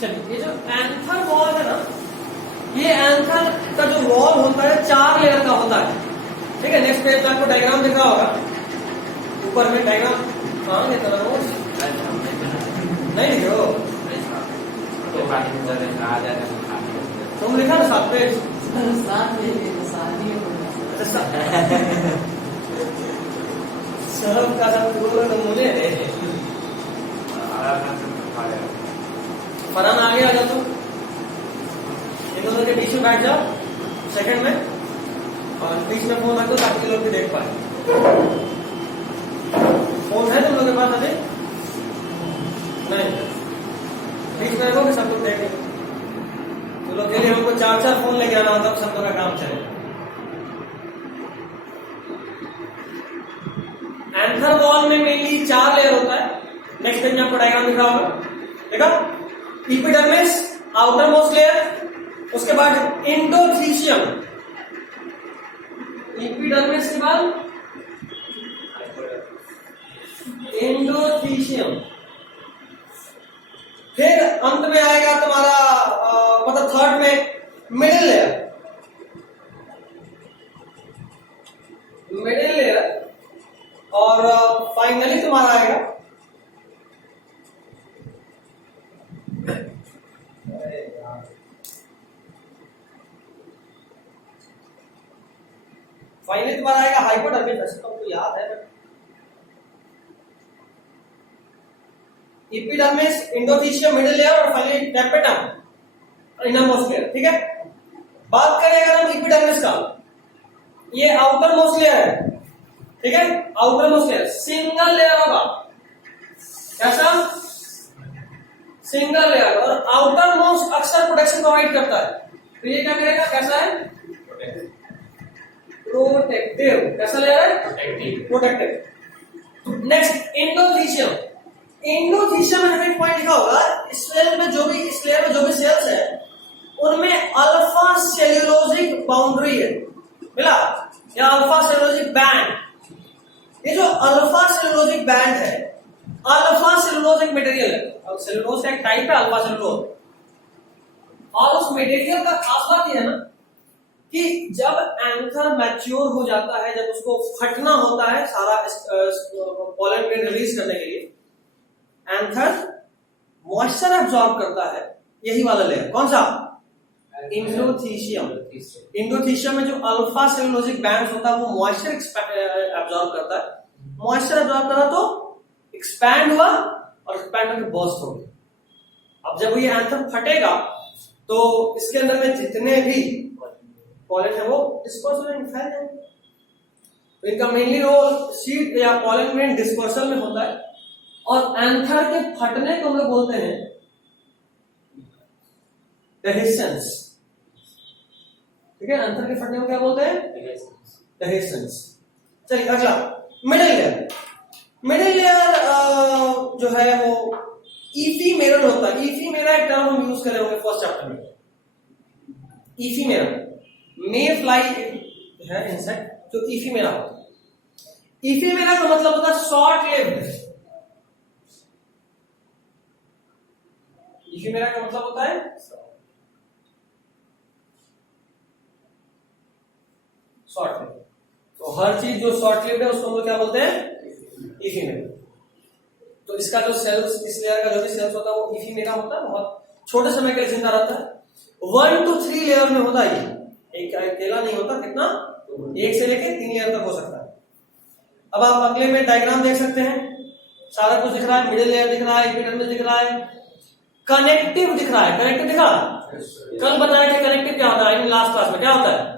चलिए ये जो एंथर वॉल है ना, ये एंथर का जो वॉल होता है 4 लेयर का होता है। ठीक है, नेक्स्ट पेज पे आपको डायग्राम दिख रहा होगा, ऊपर में डायग्राम कहाँ गया था वो? नहीं लिखे हो तुम लिखा ना 7 पेज। सब का सब पूरा नमूने है। फरहान आगे आ जाओ, तुम इन दोनों के बीच में बैठ जाओ सेकंड में, और बीच में फोन रख दो ताकि लोग भी देख पाए। फोन है तुम लोग के पास अभी? नहीं, बीच में रखो कि सब लोग देखें। तो लोग के लिए हमको 4-4 फोन लेके आना होता, सब लोग का काम चले। एंथर वॉल में मेनली 4 लेयर होता है। नेक्स्ट पेज में आपको डायग्राम दिख रहा होगा, देखा? एपिडर्मिस आउटर मोस्ट लेयर, उसके बाद एंडोथीशियम, एपिडर्मिस के बाद एंडोथीशियम, फिर अंत में आएगा तुम्हारा मतलब थर्ड में मिडिल लेयर, मिडिल लेयर, और फाइनली तुम्हारा आएगा हाइपोडर्मिस। वैसे तो आपको याद है, एपिडर्मिस, एंडोथीशियम, मिडिल लेयर और फाइनली टैपेटम इनरमोस्ट लेयर। ठीक है, बात करें अगर हम एपिडर्मिस का, ये आउटर मोस्ट लेयर है। ठीक है, outer most layer single layer होगा, कैसा? सिंगल लेयर, और आउटर मोस्ट अक्सर प्रोटेक्शन प्रोवाइड करता है। तो ये क्या करेगा, कैसा है? प्रोटेक्टिव। कैसा लेयर है? प्रोटेक्टिव। नेक्स्ट एंडोथीशियम, एंडोथीशियम में हमें पॉइंट लिखा होगा, इस लेयर में जो भी सेल्स है उनमें अल्फा सेल्यूलोजिक बाउंड्री है, मिला? या अल्फा सेल्यूलोजिक बैंड। ये जो अल्फा सेल्यूलोजिक बैंड है, अल्फा सेल्यूलोजिक मटेरियल है, और सेल्यूलोज का एक टाइप है अल्फा सेल्यूलोज। और उस मटेरियल का खास बात यह है ना कि जब एंथर मैच्योर हो जाता है, जब उसको फटना होता है सारा पॉलन ग्रेन रिलीज करने के लिए, एंथर मॉइस्चर एब्जॉर्ब करता है। यही वाला लेयर कौन सा? एंडोथीशियम। एंडोथीशियम में जो अल्फा सेल्यूलोजिक बैंड होता है वो मॉइस्चर एब्जॉर्ब करता है। मॉइस्चर एब्जॉर्ब करा तो एक्सपैंड हुआ, और एक्सपैंड होकर बर्स्ट हो गया। अब जब ये एंथर फटेगा तो इसके अंदर में जितने भी पॉलन है वो डिस्पर्सल में फैल जाएंगे। तो इनका मेनली रोल सीड या पॉलन ग्रेन डिस्पर्सल में होता है, और एंथर के फटने को हम लोग बोलते हैं डेहिसेंस। ठीक है, एंथर के फटने को क्या बोलते हैं? डेहिसेंस। चलिए अगला मिडिल लेयर। मिडिल लेयर जो है वो इफीमेरल होता है। इफीमेरा एक टर्म हम यूज करे होंगे फर्स्ट चैप्टर में। इफीमेरा मे फ्लाई है इंसेक्ट जो इफीमेरा होता है। इफीमेरा का मतलब होता है शॉर्ट लिव्ड। इफीमेरा का मतलब होता है शॉर्ट लिव्ड। तो हर चीज जो शॉर्ट लिव्ड है उसको हम लोग क्या बोलते हैं? इफीमेरा। तो इसका जो सेल्स, इस लेयर का जो भी सेल्स होता है वो इफीमेरा होता है, बहुत छोटे समय के लिए जिंदा रहता है। 1 to 3 लेयर में होता है, एक अकेला नहीं होता। कितना? 1 से लेके 3 लेयर तक हो सकता है। अब आप अगले में डायग्राम देख सकते हैं, सारा कुछ दिख रहा है, मिडिल लेयर दिख रहा है, एपिडर्मिस दिख रहा है, कनेक्टिव दिख रहा है। कनेक्टिव दिखा? कल बताया कि कनेक्टिव क्या होता है, लास्ट क्लास में क्या होता है?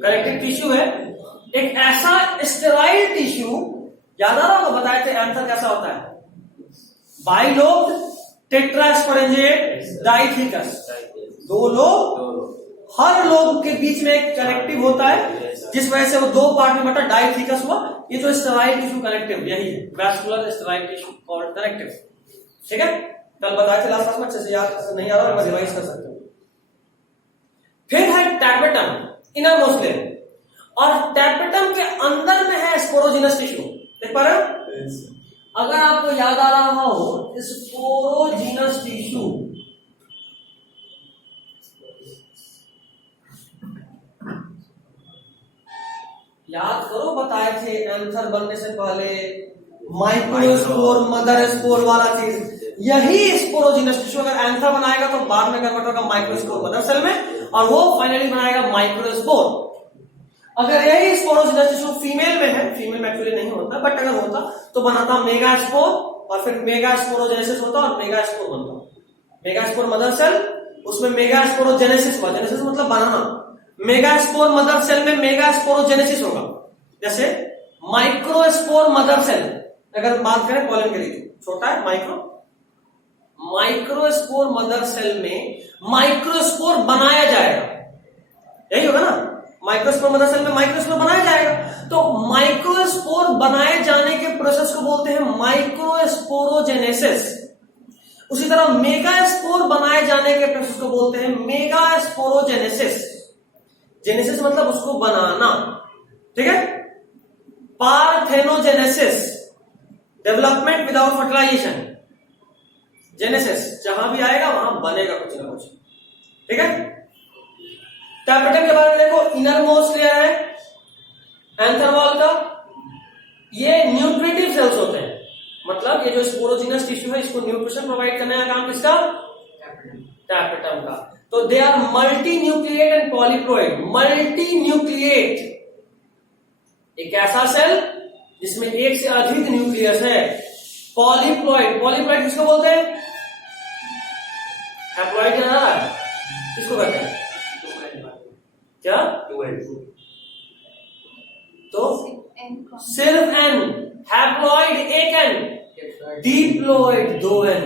कनेक्टिव टिश्यू है, एक ऐसा स्टेराइल टिश्यू, याद आ रहा होगा बताए थे एंथर कैसा होता है? बाइलोब्ड टेट्रास्पोरेंजिएट डाइथिकस, 2 लोब, हर लोब के बीच में एक कनेक्टिव होता है, जिस वजह से वो 2 पार्ट में बटा डाइथिकस हुआ। ये जो स्टेराइल टिश्यू कनेक्टिव, यही है vascular sterile tissue called connective. ठीक है, कल बताए थे लास्ट क्लास में, अच्छे से याद नहीं आ रहा, मैं रिवाइज कर सकता हूं। फिर है टैपेटम, इनर मोस्ट लेयर, और टैपेटम के अंदर में है स्पोरोजिनस टिश्यू। देख पा रहे हो? अगर आपको याद आ रहा हो स्पोरोजीनस टिश्यू, याद करो बताए थे एंथर बनने से पहले माइक्रोस्पोर मदर स्पोर वाला चीज, यही स्पोरोजीनस टिश्यू अगर एंथर बनाएगा तो बाद में कन्वर्ट होगा माइक्रोस्पोर मदर सेल में और वो फाइनली बनाएगा माइक्रोस्पोर। अगर यही स्पोरोजीनस टिश्यू फीमेल में है, फीमेल में एक्चुअली नहीं होता बट अगर होता तो बनाता मेगास्पोर और फिर मेगास्पोरोजेनेसिस होता और मेगास्पोर बनता। मेगास्पोर मदर सेल, उसमें मेगास्पोरोजेनेसिस हुआ, जेनेसिस मतलब बनाना, मेगास्पोर मदर सेल में मेगास्पोरोजेनेसिस होगा। जैसे माइक्रोस्पोर मदर सेल अगर बात करें पॉलन के लिए छोटा है माइक्रो, माइक्रोस्पोर मदर सेल में माइक्रोस्पोर बनाया जाएगा, यही होगा ना, माइक्रोस्पोर मदर सेल में माइक्रोस्पोर बनाया जाएगा। तो माइक्रोस्पोर बनाए जाने के प्रोसेस को बोलते हैं माइक्रोस्पोरोजेनेसिस। उसी तरह मेगास्पोर बनाए जाने के प्रोसेस को बोलते हैं मेगास्पोरोजेनेसिस। जेनेसिस मतलब उसको बनाना, ठीक है। Parthenogenesis, development without fertilization. Genesis जहां भी आएगा वहां बनेगा कुछ ना कुछ, ठीक है। टैपेटम के बारे में देखो, इनर मोस्ट लेयर है एंथर वॉल का, ये न्यूट्रिटिव सेल्स होते हैं, मतलब ये जो स्पोरोजीनस टिश्यू है इसको न्यूट्रिशन प्रोवाइड करने का काम किसका, टैपेटम का। तो they are multi nucleate and polyploid. Multi nucleate एक ऐसा सेल जिसमें एक से अधिक न्यूक्लियस है। पॉलीप्लॉइड, पॉलीप्लॉइड किसको बोलते हैं, हैप्लॉइड किसको कहते हैं, क्या, तो सिर्फ एन, हैप्लॉइड एक एन, डिप्लॉइड दो एन,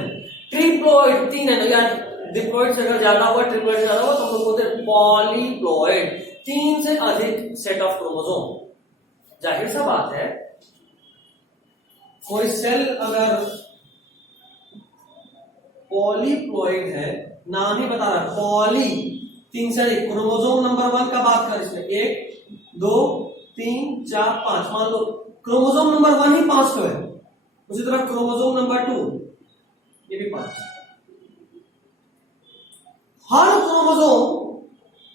ट्रिप्लॉइड तीन एन, यार डिप्लॉइड से अगर ज्यादा हुआ, ट्रिप्लॉइड से ज्यादा हुआ तो हम लोग बोलते हैं पॉलीप्लॉइड, तीन से अधिक सेट ऑफ क्रोमोसोम। जाहिर सा बात है कोई सेल अगर पॉलीप्लॉइड है, नाम ही बता रहा है पॉली, तीन से अधिक, क्रोमोसोम नंबर 1 का बात कर, इसमें 1 2 3 4 5, मान लो क्रोमोसोम नंबर 1 ही 5 को है, उसी तरह क्रोमोसोम नंबर 2 ये भी 5। हर क्रोमोसोम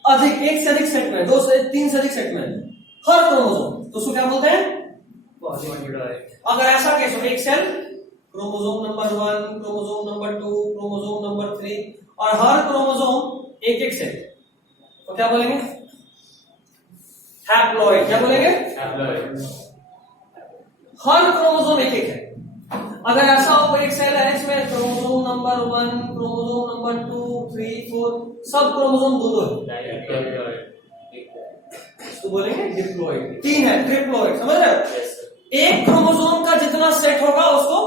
अधिक, एक से अधिक सेट में, 2 से 3 से अधिक सेट में, हर क्रोमोसोम, तो उसको क्या बोलते हैं पॉलीप्लॉइड। अगर ऐसा केस हो, एक cell chromosome number 1, chromosome number 2, chromosome number 3 और हर क्रोमोसोम एक एक सेट, तो क्या बोलेंगे, हैप्लॉइड। क्या बोलेंगे, हैप्लॉइड। हर क्रोमोसोम एक एक है। अगर ऐसा हो एक सेल है इसमें क्रोमोसोम नंबर 1, क्रोमोसोम नंबर 2, 3, 4 सब क्रोमोसोम दो है, तो बोलेंगे डिप्लॉइड। 3 है ट्रिप्लॉइड, समझ रहे हो, एक क्रोमोसोम का जितना सेट होगा उसको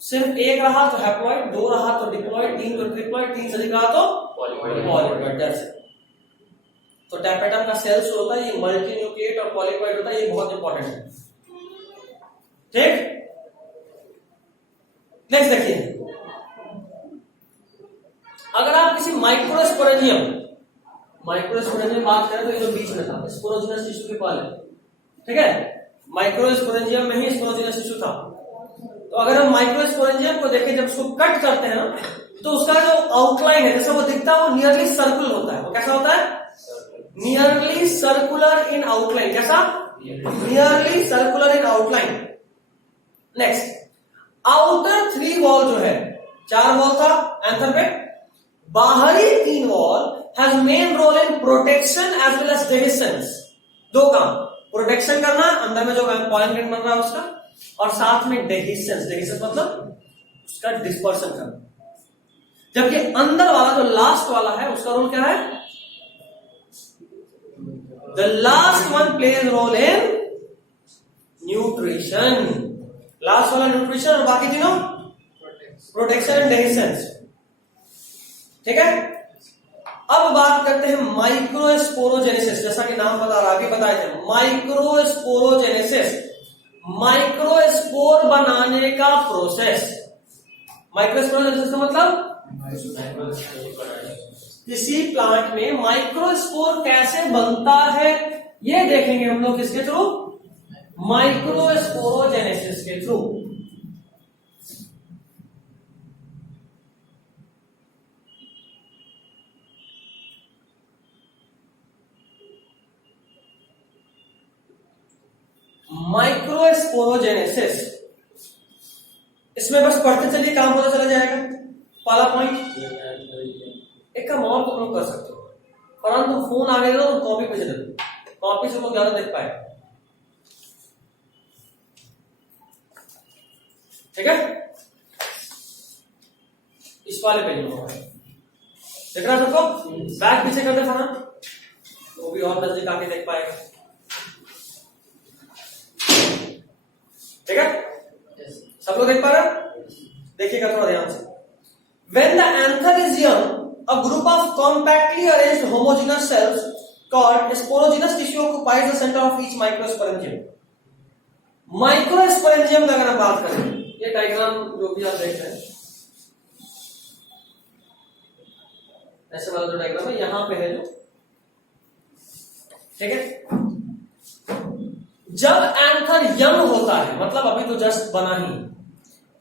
सिर्फ एक रहा तो हैप्लॉइड, 2 रहा तो डिप्लॉइड, 3 तो ट्रिप्लॉइड, 3 से अधिक रहा तो पॉलीप्लॉइड। तो टैपेटम का सेल्स होता है ये मल्टी न्यूक्लिएट और पॉलीप्लॉइड होता है, ये बहुत इंपॉर्टेंट है, ठीक। नेक्स्ट देखिए, अगर आप किसी माइक्रोस्पोरेंजियम बात करें तो ये जो बीच में था स्पोरोजीनस टिश्यू के पाले, ठीक है, माइक्रोस्पोरेंजियम में ही स्पोरोजीनस टिश्यू था। तो अगर हम माइक्रोस्पोरेंजियम को देखें, जब उसको कट करते हैं ना तो उसका जो आउटलाइन है जैसा वो दिखता है वो नियरली सर्कुलर होता है। वो कैसा होता है, नियरली सर्कुलर इन आउटलाइन। कैसा, nearly circular in outline. Next, outer 3 wall जो है, 4 वॉल था एंथर पे, बाहरी 3 wall has main role in protection as well as dehiscence. 2 काम, प्रोटेक्शन करना अंदर में जो पॉलन ग्रैंड बन रहा है उसका, और साथ में डेहिसेंस मतलब उसका डिस्पर्सन करना। जबकि अंदर वाला जो लास्ट वाला है उसका रोल क्या है, the last one plays role in nutrition. Last वाला न्यूट्रिशन और बाकी तीनों प्रोटेक्शन एंड डेहिसेंस, ठीक है। अब बात करते हैं माइक्रोस्पोरोजेनेसिस, जैसा कि नाम बता रहा, अभी बताए थे माइक्रोस्पोरोजेनेसिस, माइक्रोस्पोर बनाने का प्रोसेस। माइक्रोस्पोरोजेनेसिस का मतलब किसी प्लांट में माइक्रोस्पोर कैसे बनता है ये देखेंगे हम लोग किसके थ्रू, माइक्रोस्पोरोजेनेसिस के थ्रू। एम्ब्रियोजेनेसिस, इसमें बस पढ़ते चलिए काम पता चला जाएगा। पहला पॉइंट एक काम और तुम लोग कर सकते हो, परंतु फोन आ गया तो कॉपी पे चले, कॉपी से लोग ज्यादा देख पाए। ठीक है, इस वाले पेज में होगा, देख रहा सबको? बैक पीछे कर दे फरहान, वो भी और नजदीक आके देख पाएगा। ठीक है, सब लोग देख पा रहे हैं? देखिएगा थोड़ा ध्यान से। When the anther is young, a group of compactly arranged homogeneous cells called sporogenous tissue occupies the center of each microsporangium. Microsporangium का अगर हम बात करें, ये डायग्राम जो भी आप देख रहे हैं, ऐसे वाला जो डायग्राम है यहां पे है जो, ठीक है। जब एंथर यंग होता है, मतलब अभी तो जस्ट बना ही,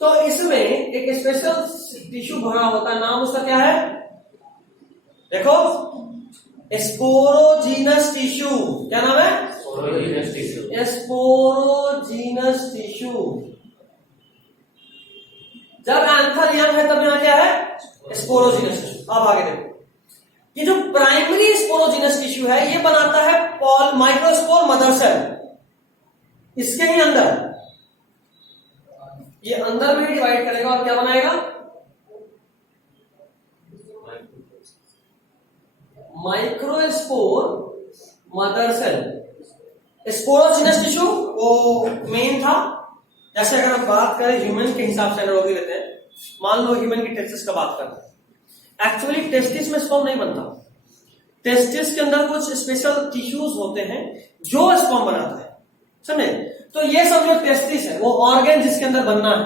तो इसमें एक स्पेशल टिश्यू भरा होता है, नाम उसका क्या है? देखो, स्पोरोजीनस टिश्यू। क्या नाम है? Sporogenous tissue. Sporogenous tissue. जब एंथर यंग है तब यहां क्या है? Sporogenous tissue. अब आगे देखो, ये जो प्राइमरी स्पोरोजीनस टिश्यू है ये बनाता है पॉल माइक्रोस्पोर मदर सेल। इसके ही अंदर ये अंदर में डिवाइड करेगा और क्या बनाएगा? Microspore mother cell. Sporogenous tissue वो मेन था। जैसे अगर हम बात करें ह्यूमन के हिसाब से अगर वो भी लेते हैं, मान लो ह्यूमन की टेस्टिस का बात करते हैं, एक्चुअली टेस्टिस में स्पर्म नहीं बनता। टेस्टिस के अंदर कुछ स्पेशल टिश्यूज होते हैं जो स्पर्म बनाता है, समझे? तो ये सब जो टेस्टिस है वो ऑर्गन जिसके अंदर बनना है,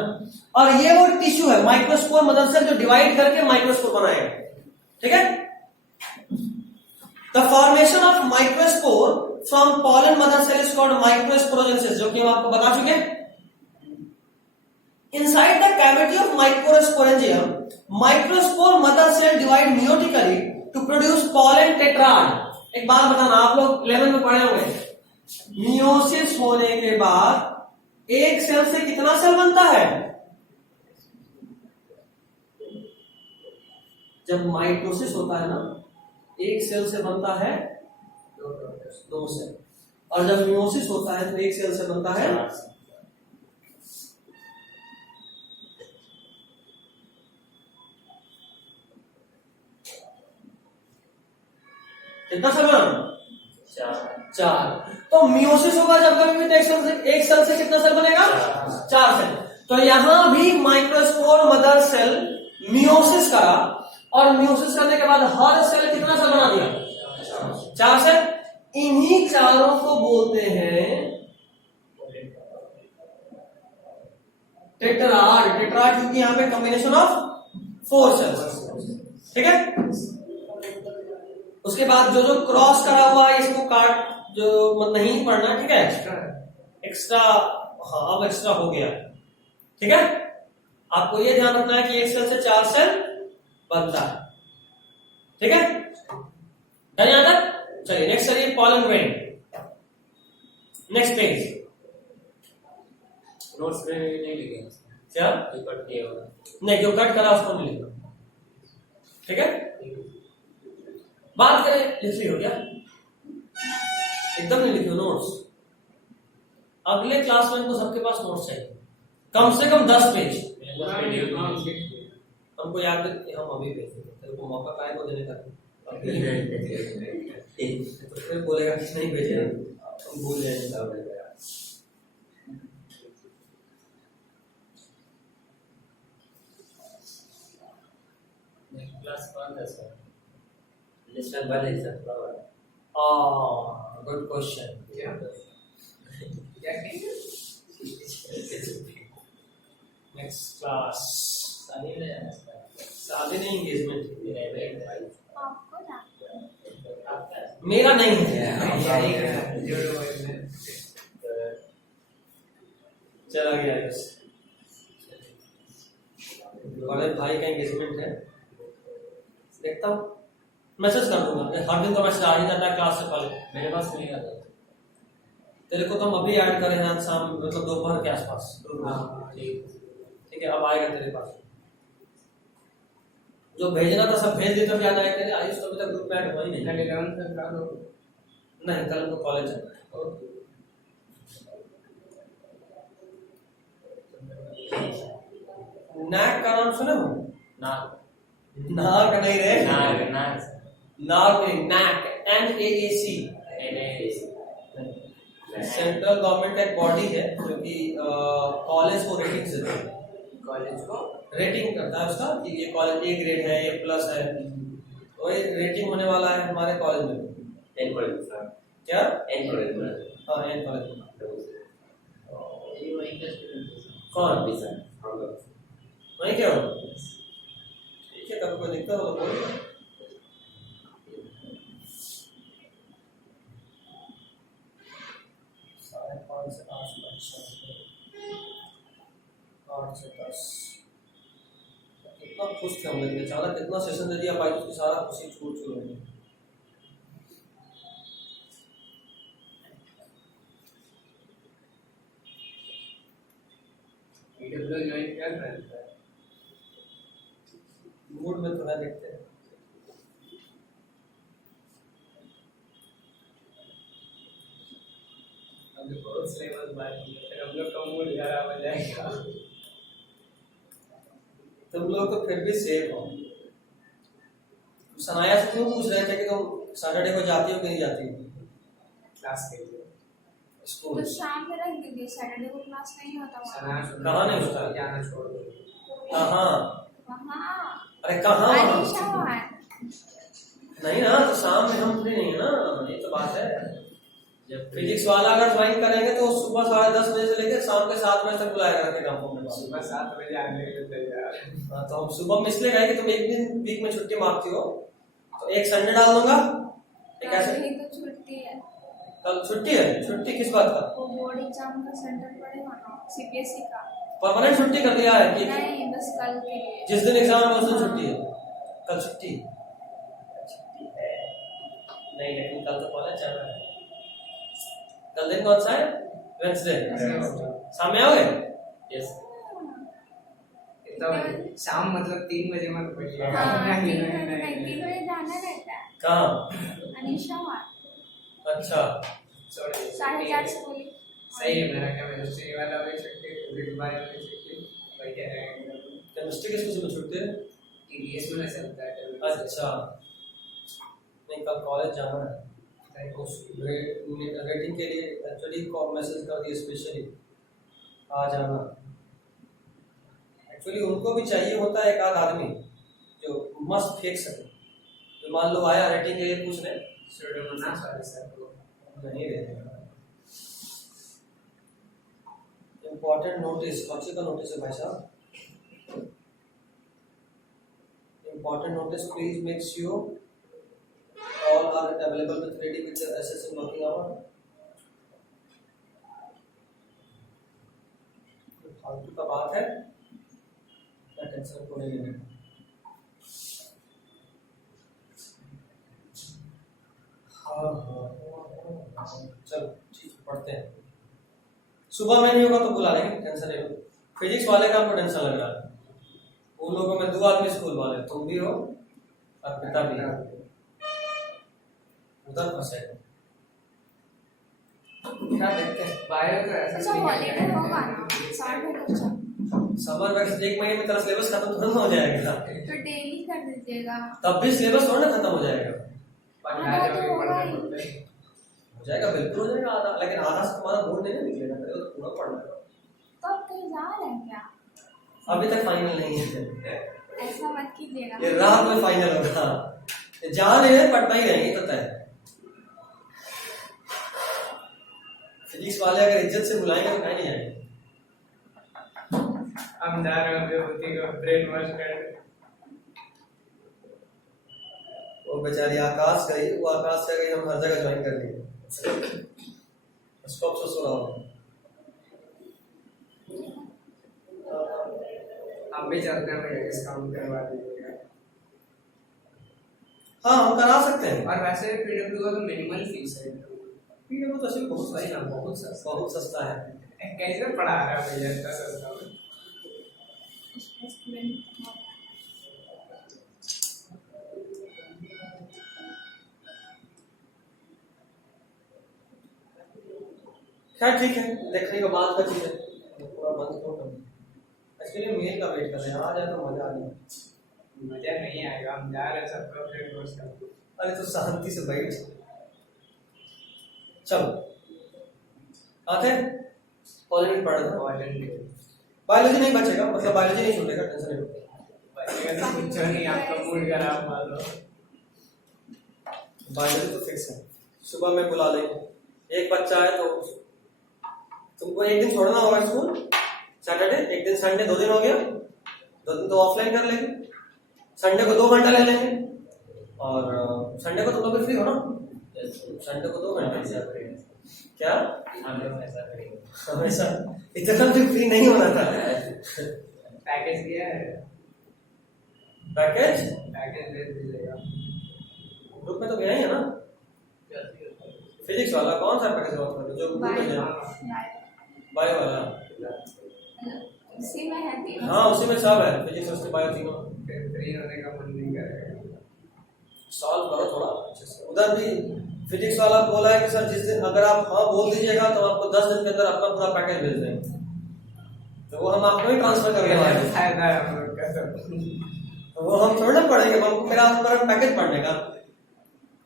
और ये वो टिश्यू है माइक्रोस्पोर मदर सेल जो डिवाइड करके माइक्रोस्पोर बनाएगा। ठीक है, the formation of microspore from pollen mother cell is called microsporogenesis, जो कि हम आपको बता चुके हैं। Inside the cavity of microsporangium, microspore mother cell divide meiotically to produce pollen tetrad. एक बात बताना, आप लोग 11 में पढ़े होंगे, मियोसिस होने के बाद एक सेल से कितना सेल बनता है? जब माइटोसिस होता है ना, एक सेल से बनता है 2 सेल, और जब मियोसिस होता है तो एक सेल से बनता है 4 सेल। कितना सेल बना? 4। तो मियोसिस होगा जब कभी भी, तो एक सेल से कितना सेल बनेगा? 4 सेल। तो यहां भी माइक्रोस्पोर मदर सेल मियोसिस करा, और मियोसिस करने के बाद हर सेल कितना सेल बना दिया? 4 सेल। इन्हीं चारों को बोलते हैं टेट्राड। टेट्राड क्योंकि यहां पे कॉम्बिनेशन ऑफ 4 सेल्स। ठीक है, उसके बाद जो जो क्रॉस करा हुआ है इसको काट, जो नहीं पढ़ना, ठीक है, एक्स्ट्रा। हाँ, अब एक्स्ट्रा हो गया। ठीक है, आपको ये ध्यान रखना है कि एक सेल से 4 सेल बनता है। ठीक है, डन यहां तक? चलिए नेक्स्ट करिए, pollen grain. Next page. Notes में नहीं लिखेंगे क्या? जो कट किया होगा नहीं, जो कट करा उसको नहीं लिखना। ठीक है, बात करें, लिख हो गया? एकदम नहीं लिखो नोट्स। अगले क्लास में तो सबके पास नोट्स चाहिए, कम से कम 10 पेज। हमको याद है कि हम अभी भेज देते, तेरे को मौका काय को देने का? फिर बोलेगा कि नहीं भेजे, हम भूल जाएंगे। क्लास कौन था सर? लिस्टन वाले sir. Good question. Next class शादी नहीं, एंगेजमेंट। मेरा नहीं है, चला गया। बड़े भाई का एंगेजमेंट है, देखता हूँ, मैसेज कर दूंगा। हर दिन तो मैसेज आ ही जाता है क्लास से पहले। मेरे पास नहीं आता। तेरे को तो हम अभी ऐड करें हैं आज शाम मतलब दोपहर के आसपास। हाँ ठीक। ठीक है, अब आएगा तेरे पास। जो भेजना था सब भेज दे, तब याद आया तेरे। आयुष तो अभी तक ग्रुप में ऐड हुआ ही नहीं। कल 11 से स्टार्ट हो। नहीं, कल तो कॉलेज है। नैक का नाम सुने हो? नाक। नाक नहीं रे, नाक नाक नाक नहीं, नैक, NAAC। सेंट्रल गवर्नमेंट का एक बॉडी है जो कि कॉलेज को रेटिंग देता है। कॉलेज को रेटिंग करता है उसका कि ये कॉलेज A ग्रेड है, A+ है, तो ये रेटिंग होने वाला है हमारे कॉलेज में। N college sir. क्या? एन कॉलेज में। हाँ, N कॉलेज में। ये वही का स्टूडेंट है सर। कौन? भी सर हम लोग। वही क्या हो? ठीक है, कभी कोई दिक्कत हो तो बोल। 5:30 से 8 से 10। कितना खुश थे हम लोग, अचानक कितना सेशन दे दिया भाई, उसकी सारा खुशी छूट गई। ईडब्ल्यू ज्वाइन क्या कर रहा है? मूड में तो है, देखते हैं। अभी बहुत सिलेबस बाकी है, फिर हम लोग का मूड खराब हो जाएगा। तुम लोग तो फिर भी सेफ हो। सनाया से क्यों पूछ रहे थे कि तुम सैटरडे को जाती हो कि नहीं जाती हो क्लास के लिए? स्कूल? तो शाम में रख दीजिए, सैटरडे को क्लास नहीं होता वहाँ। कहाँ नहीं होता? जाना छोड़ दो। कहाँ? वहाँ अरे कहाँ? अनीशा वहाँ है। नहीं ना, तो शाम में हम फ्री नहीं है ना, ये तो बात है। जब फिजिक्स वाला अगर ज्वाइन करेंगे तो सुबह 10:30 बजे से लेकर शाम के 7 बजे तक बुलाया करके काम में। सुबह 7 बजे आने के लिए तैयार। हाँ, तो हम सुबह में इसलिए गए कि तुम एक दिन वीक में छुट्टी मारती हो, तो एक संडे डाल दूंगा। एक ऐसे कल ही तो छुट्टी है। कल छुट्टी है? छुट्टी किस बात का? वो बोर्ड एग्जाम का सेंटर पड़ेगा ना, CBSE का। परमानेंट छुट्टी कर दिया है कि नहीं, बस कल के लिए। जिस दिन एग्जाम है उस दिन छुट्टी है? कल छुट्टी है? नहीं, लेकिन कल तो कॉलेज चल रहा है। कल दिन कौन सा है? वेडनेसडे। शाम में आओगे? यस। कितना बजे? शाम मतलब 3 बजे मत बोलिए। हाँ, 3 बजे जाना रहता है। कहाँ? अनीशा वहाँ। अच्छा, 4:30 से बोली। सही है, मेरा क्या केमिस्ट्री वाला भी छुट्टी, फिजिक्स वाला भी छुट्टी, वही कह रहे हैं। केमिस्ट्री किस किस में छुट्टी है? टीडीएस में चलता है। अच्छा, नहीं कल कॉलेज जाना है। रेटिंग के लिए एक्चुअली मैसेज कर दिए स्पेशली आ जाना। एक्चुअली उनको भी चाहिए होता है एक आध आदमी जो मस्त फेंक सके। तो मान लो आया रेटिंग के लिए पूछ रहे, स्टूडेंट सॉरी सर को नहीं देते। इम्पोर्टेंट नोटिस, कौन सी का नोटिस है भाई साहब? Important notice, please make sure all are available with ready with their assessing working hour। फालतू का बात है, क्या टेंशन को नहीं लेना। चलो ठीक, पढ़ते हैं। सुबह में नहीं होगा तो बुला लेंगे, टेंशन नहीं हो। फिजिक्स वाले का आपको टेंशन लग रहा है, उन लोगों में 2 आदमी स्कूल वाले, तुम भी हो और पिता भी हो, उधर फंसे। क्या देखते हैं? बायो का अच्छा, हॉलीडे होगा ना 60 बच्चा। समर वैकेशन 1 महीने में तेरा सिलेबस खत्म थोड़ा ना हो जाएगा। तो डेली कर दीजिएगा। तब भी सिलेबस थोड़ा ना खत्म हो जाएगा। हो जाएगा, बिल्कुल हो जाएगा आधा, लेकिन आधा से तुम्हारा बोर्ड नहीं ना निकलेगा, तेरे को पूरा पढ़ना है। तो आप कहीं जा रहे हैं क्या? अभी तक फाइनल नहीं है, ऐसा मत कीजिएगा। ये रात में फाइनल होगा। जा रहे हैं, पढ़ना ही रहेंगे, पता है। फिजिक्स वाले अगर इज्जत से बुलाएंगे तो कहीं नहीं जाएंगे। हम जा रहे हैं होती को ब्रेन वॉश कर। वो बेचारी आकाश गई, वो आकाश से गई, हम हर जगह ज्वाइन कर लिए। उसको अफसोस हो रहा होगा। हम भी चलते हैं भैया, डिस्काउंट करवा दीजिएगा। हाँ, हम करा सकते हैं। और वैसे पीडब्ल्यू का तो मिनिमल फीस है। पीडब्ल्यू तो ऐसे भी बहुत वही सही ना, है, बहुत सस्ता है। कैसे पढ़ा रहा है भैया इतना सस्ता में? उसका स्टूडेंट खैर ठीक है, देखने के बाद का चीज है, पूरा बंद क्यों करना। एक्चुअली मेल का वेट कर रहे हैं, आ जाए तो मजा आ जाए। मजा नहीं आएगा, हम जा रहे हैं सबका फ्रेंड दोस्त का। अरे तो शांति से बैठ, चलो आते हैं। कॉलेज पढ़ रहे कॉलेज बायोलॉजी नहीं बचेगा, मतलब बायोलॉजी नहीं छूटेगा, टेंशन नहीं लो। बचेगा तो कुछ नहीं, आपका मूड खराब मान लो। बायोलॉजी तो फिक्स है, सुबह में बुला लेंगे। एक बच्चा है तो तुमको एक दिन छोड़ना होगा स्कूल, सैटरडे, एक दिन संडे, 2 दिन हो गया, 2 दिन तो ऑफलाइन कर लेंगे। संडे को 2 घंटा ले लेंगे, और संडे को तुम लोग फ्री हो ना? संडे को 2 घंटे क्या हमेशा इतना भी फ्री नहीं होना था। पैकेज दिया है, पैकेज पैकेज दे दीजिएगा। ग्रुप में तो गया ही है ना, फिजिक्स वाला कौन सा पैकेज बात कर रहे हो? जो बायो वाला, उसी में है तीनों। हाँ उसी में सब है, फिजिक्स उसके बायो तीनों। फिर फ्री होने का मन नहीं करेगा। सॉल्व करो थोड़ा अच्छे से। उधर भी फिजिक्स वाला बोला है कि सर जिस दिन अगर आप हाँ बोल दीजिएगा तो आपको 10 दिन के अंदर अपना पूरा पैकेज भेज देंगे, तो वो हम आपको ही ट्रांसफर करने वाले हैं। फायदा है हम लोग का सब। तो वो हम थोड़ा पढ़ेंगे, हमको मेरा पूरा पैकेज पढ़ने का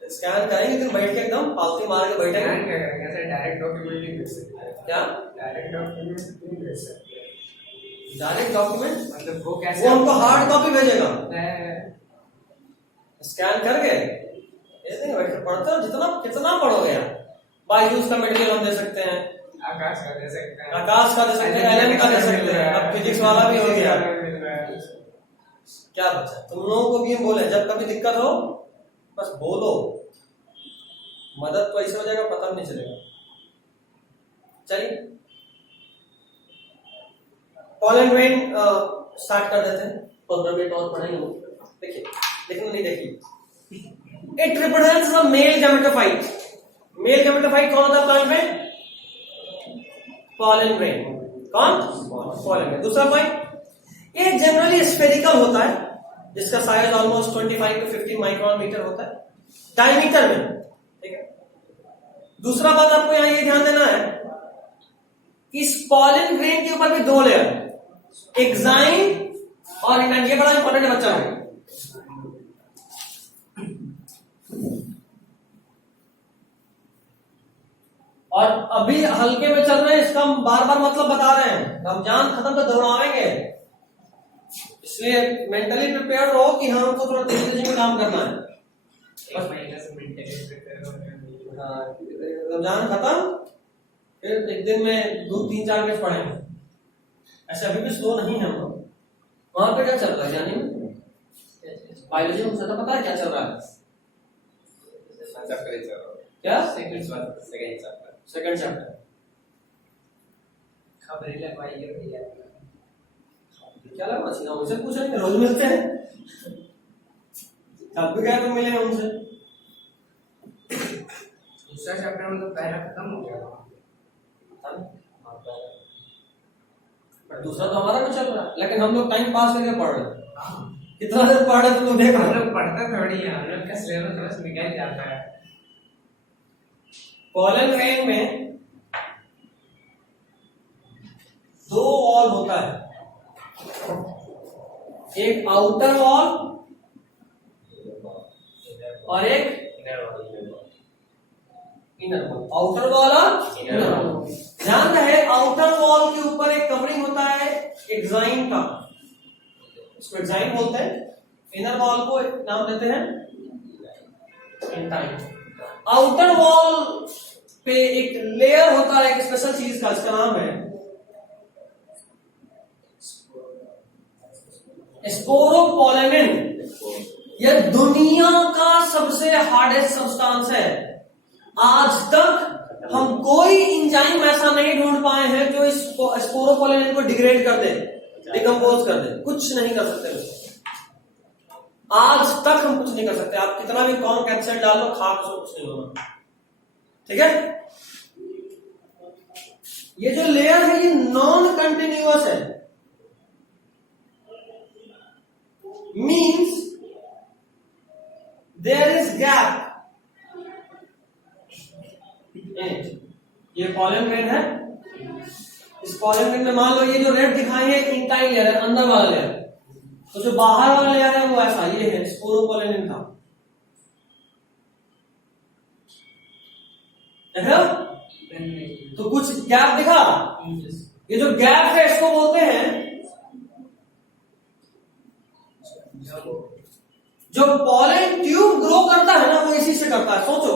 स्कैन करेंगे, फिर बैठ के एकदम पालती मार के बैठेंगे। क्या करेंगे? ऐसे डायरेक्ट डॉक्यूमेंट नहीं भेज सकते। क्या डायरेक्ट डॉक्यूमेंट नहीं भेज सकते, डायरेक्ट डॉक्यूमेंट? मतलब वो कैसे? वो हमको हार्ड कॉपी भेजेगा, है स्कैन करके ये नहीं बैठ के पढ़ते हो। जितना कितना पढ़ोगे आप? बायोलॉजी का मेडिकल हम दे सकते हैं, आकाश का दे सकते हैं, आकाश का दे सकते हैं, एलएम का दे सकते हैं, अब फिजिक्स वाला भी हो गया। क्या बचा? तुम लोगों को भी हम बोले जब कभी दिक्कत हो बस बोलो, मदद तो ऐसे हो जाएगा पता नहीं चलेगा। चलिए पॉलन रेन स्टार्ट कर देते हैं, 15 मिनट और पढ़ेंगे। देखिए देखिए नहीं देखिए, it represents the male gametophyte. Male gametophyte कौन होता है प्लांट में? Pollen grain. कौन? Pollen grain. दूसरा पॉइंट, ये जनरली स्फेरिकल होता है, जिसका size almost 25 to 50 micron metre होता है डायमीटर में, ठीक है। दूसरा बात आपको यहां ये ध्यान देना है, इस पॉलन ग्रेन के ऊपर भी 2 लेयर, एक्साइन और इंटेंट। ये बड़ा इंपॉर्टेंट है बच्चा है। और अभी हल्के में चल रहे हैं, इसका हम बार बार मतलब बता रहे हैं, रमजान खत्म तो दोहराएंगे, इसलिए मेंटली प्रिपेयर रहो कि हाँ हमको थोड़ा तेजी में काम करना है। एक महीने से मेंटेन प्रिपेयर हो रहे हैं। हाँ, रमजान खत्म, फिर एक दिन में 2-3-4 पेज पढ़ेंगे। ऐसे अभी भी स्लो नहीं है हम लोग। वहां पे क्या चल रहा है यानी बायोलॉजी में पता है क्या चल रहा है? क्या? Second chapter. खबरें लगवाइए भैया। क्या लगा मछली? उनसे पूछेंगे, रोज मिलते हैं, कब भी गए तो मिले उनसे। दूसरा चैप्टर मतलब पहला खत्म हो गया, पर दूसरा तो हमारा भी चल रहा है, लेकिन हम लोग टाइम पास करके पढ़ रहे हैं। कितना देर पढ़ रहे तुम देख हम रहे हो। लोग पढ़ते थोड़ी है, हम लोग का सिलेबस बस निकल जाता है। पॉलन ग्रेन में 2 वॉल होता है, एक आउटर वॉल और एक इनर वॉल। आउटर वॉल और इनर वॉल। ध्यान रहे, आउटर वॉल के ऊपर एक कवरिंग होता है एक्साइन का, इसको एक्साइन बोलते हैं। इनर वॉल को एक नाम देते हैं इंटाइन। आउटर वॉल पे एक लेयर होता है, एक स्पेशल चीज का, इसका नाम है स्पोरोपोलेनिन। यह दुनिया का सबसे हार्डेस्ट सब्सटेंस है। आज तक हम कोई एंजाइम ऐसा नहीं ढूंढ पाए हैं जो इस स्पोरोपोलेनिन को डिग्रेड कर दे, डिकम्पोज कर दे। कुछ नहीं कर सकते उसको। आज तक हम कुछ नहीं कर सकते। आप कितना भी कॉम कैप्सूल डालो, खा कुछ नहीं होगा। ठीक है, ये जो लेयर है ये नॉन कंटिन्यूअस है, means there is gap in it. ये पॉलन ग्रेन है, इस पॉलन ग्रेन में मान लो ये जो रेड दिखाई है इंटाइन लेयर है, अंदर वाला लेयर, तो जो बाहर वाला लेयर है वो ऐसा ये है स्पोरोपोलेनिन का, तो कुछ गैप दिखा, ये जो गैप है इसको बोलते हैं, जो पॉलन ट्यूब ग्रो करता है ना वो इसी से करता है। सोचो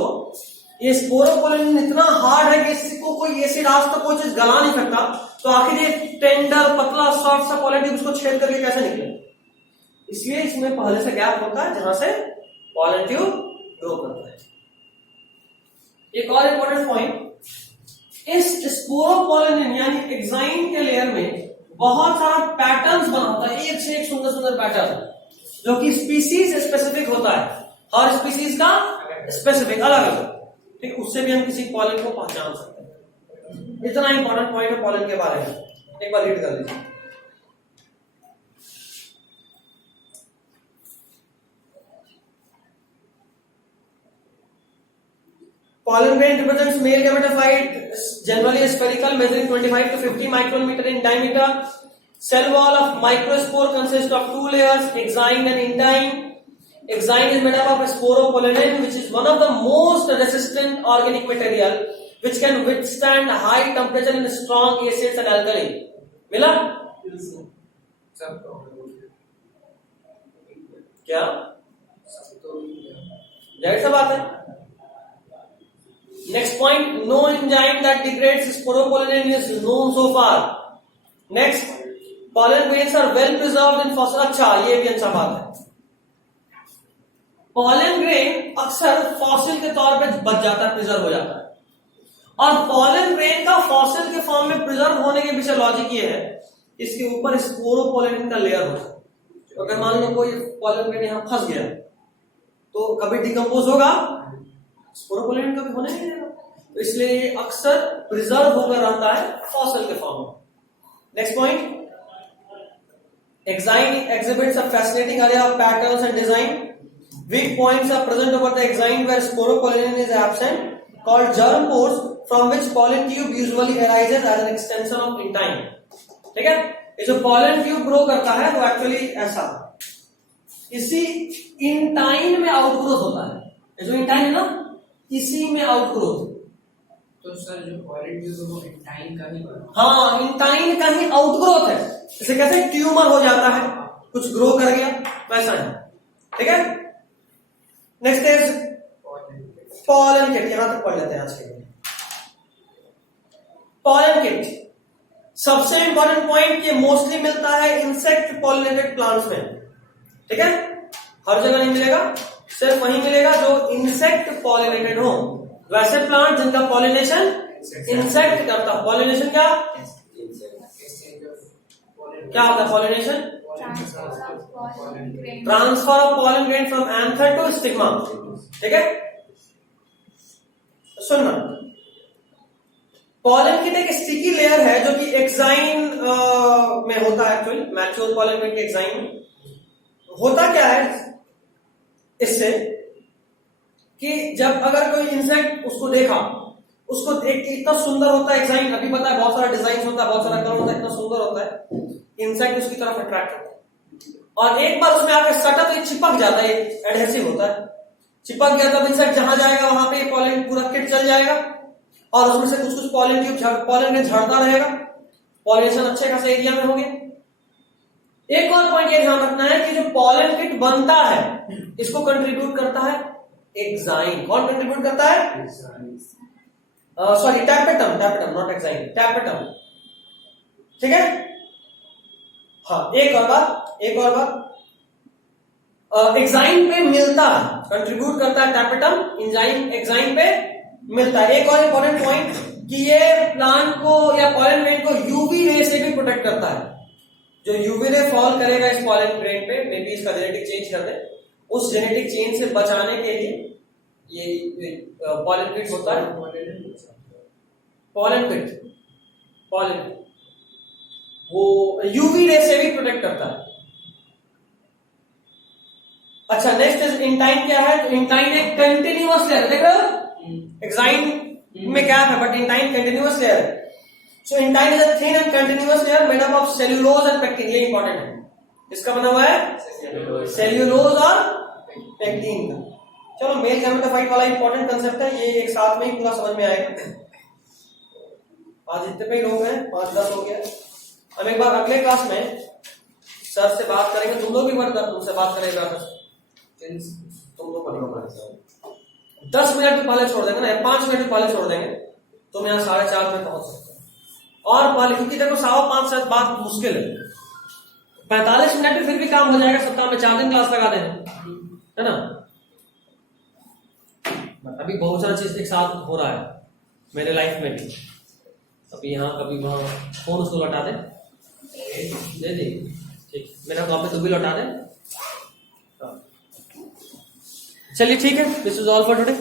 ये स्पोरोपोलेनिन इतना हार्ड है कि इसको कोई एसिड आज तक कोई चीज गला नहीं सकता, तो आखिर ये टेंडर पतला सॉफ्ट सा पॉलन ट्यूब उसको छेद करके कैसे निकले, इसलिए इसमें पहले से गैप होता है जहां से पॉलन ट्यूब ग्रो करता है। एक और इंपॉर्टेंट पॉइंट, इस स्पोरोपोलेनिन यानी एक्साइन के लेयर में बहुत सारा पैटर्न्स बना होता है, एक से एक सुंदर सुंदर पैटर्न, जो कि स्पीसीज स्पेसिफिक होता है, हर स्पीसीज का स्पेसिफिक अलग अलग, ठीक, उससे भी हम किसी पॉलन को पहचान सकते हैं। इतना इंपॉर्टेंट पॉइंट है पॉलन के बारे में, एक बार रीड कर लीजिए। Pollen grain represents male gametophyte, generally spherical, measuring 25 to 50 micrometer in diameter. Cell wall of microspore consists of two layers, exine and intine. Exine is made up of sporopollenin, which is one of the most resistant organic material, which can withstand high temperature and strong acids and alkali. मिला? क्या? जाहिर सा बात है। Next point, no enzyme that degrades sporopollenin is known so far. Next, pollen grains are well preserved in fossil. अच्छा, ये भी अच्छा बात है। pollen grain अक्सर फॉसिल के तौर पे बच जाता है, प्रिजर्व हो जाता है, और pollen grain का फॉसिल के फॉर्म में प्रिजर्व होने के पीछे लॉजिक ये है, इसके ऊपर स्पोरोपोलेनिन का लेयर होता है। तो अगर मान लो कोई pollen grain यहां फंस गया तो कभी डिकम्पोज होगा, स्पोरोपोलेनिन कभी होने नहीं देगा, तो इसलिए अक्सर प्रिजर्व होकर रहता है फॉसिल के फॉर्म में। Next point, exine exhibits a fascinating array of patterns and design. Weak points are present over the exine where sporopollenin is absent, called germ pores, from which pollen tube usually arises as an extension of intine. ठीक है, ये जो pollen tube grow करता है वो actually ऐसा इसी intine में आउटग्रोथ होता है। ये जो इंटाइन है ना, इसी में आउटग्रोथ। तो सर जो पॉलन ट्यूब है वो इंटाइन का ही बना, हाँ, इंटाइन का ही आउटग्रोथ है। इसे कहते हैं ट्यूमर हो जाता है, कुछ ग्रो कर गया वैसा है। ठीक है, नेक्स्ट इज पॉलन किट। यहां तक पढ़ लेते हैं आज के लिए। पॉलन किट सबसे इंपॉर्टेंट पॉइंट, ये मोस्टली मिलता है इंसेक्ट पॉलिनेटेड प्लांट्स में। ठीक है, हर जगह नहीं मिलेगा, सिर्फ वहीं मिलेगा जो इंसेक्ट पॉलिनेटेड हो। वैसे प्लांट जिनका पॉलिनेशन इंसेक्ट करता है, पॉलिनेशन क्या होता है? Pollination transfer of pollen grain from anther to stigma. ठीक है, सुनना, पॉलन किट एक स्टिकी लेयर है जो कि एक्साइन में होता है। एक्चुअली मैच्योर पॉलन ग्रेन के एक्साइन में होता क्या है इससे कि जब अगर कोई इंसेक्ट उसको देखा, उसको देख के इतना सुंदर होता है एक्साइन, अभी पता है बहुत सारा डिजाइन होता है, बहुत सारा कलर होता है, इतना सुंदर होता है, इंसेक्ट उसकी तरफ अट्रैक्ट होता है, और एक बार उसमें आकर सटा तो ये चिपक जाता है, एडहेसिव होता है, चिपक गया तब इंसेक्ट जहां जाएगा वहां पे पॉलन पूरा किट चल जाएगा, और उसमें से कुछ कुछ पॉलन ट्यूब पॉलन में झड़ता रहेगा, पॉलिनेशन अच्छे खासे एरिया में होंगे। एक और पॉइंट ये ध्यान रखना है कि जो पॉलन किट बनता है इसको कंट्रीब्यूट करता है एक्साइन। कौन कंट्रीब्यूट करता है? Sorry, tapetum not exine, tapetum. ठीक है, हाँ, एक और बात, एक्साइन पे मिलता है, कंट्रीब्यूट करता है टैपेटम, एक्साइन पे मिलता है। एक और इंपॉर्टेंट पॉइंट कि ये प्लांट को या पॉलन ग्रेन को यूवी रे से भी प्रोटेक्ट करता है। जो यूवी रे फॉल करेगा इस पॉलन ग्रेन पे, मे बी इसका जेनेटिक चेंज कर दे, उस जेनेटिक चेंज से बचाने के लिए ये पॉलन पिट होता है, पॉलन पिट, पॉलन वो यूवी रे से भी प्रोटेक्ट करता है। अच्छा नेक्स्ट इज इंटाइन क्या है? तो इंटाइन एक कंटिन्यूअस लेयर, देख रहे हो एक्साइन में गैप है बट इंटाइन कंटिन्यूअस लेयर है। So intine is a thin and continuous layer made up of cellulose and pectin, ये इंपॉर्टेंट है। इसका बना हुआ है सेल्यूलोज और पेक्टिन का। चलो मेल गैमेटोफाइट वाला इंपॉर्टेंट कंसेप्ट है, ये एक साथ में ही पूरा समझ में आएगा। आज इतने पे लोग हैं, 5-10 हो गया। हम एक बार अगले क्लास में सर से बात करेंगे, तुम लोग भी तुमसे बात करेगा तुम लोग 10 मिनट पहले छोड़ देंगे ना, 5 मिनट पहले छोड़ देंगे, तुम यहाँ 4:30 में पहुंच सकते हो। और पहले क्योंकि देखो 5:15 से बात मुश्किल है, 45 मिनट में फिर भी काम हो जाएगा, सप्ताह में 4 दिन क्लास लगा देंगे, है ना। अभी बहुत सारा चीज एक साथ हो रहा है मेरे लाइफ में भी, कभी यहाँ कभी वहां। फोन उसको लौटा दे, दे दे, ठीक, मेरा कॉपी तो भी लौटा दे। चलिए ठीक है, this is all for today.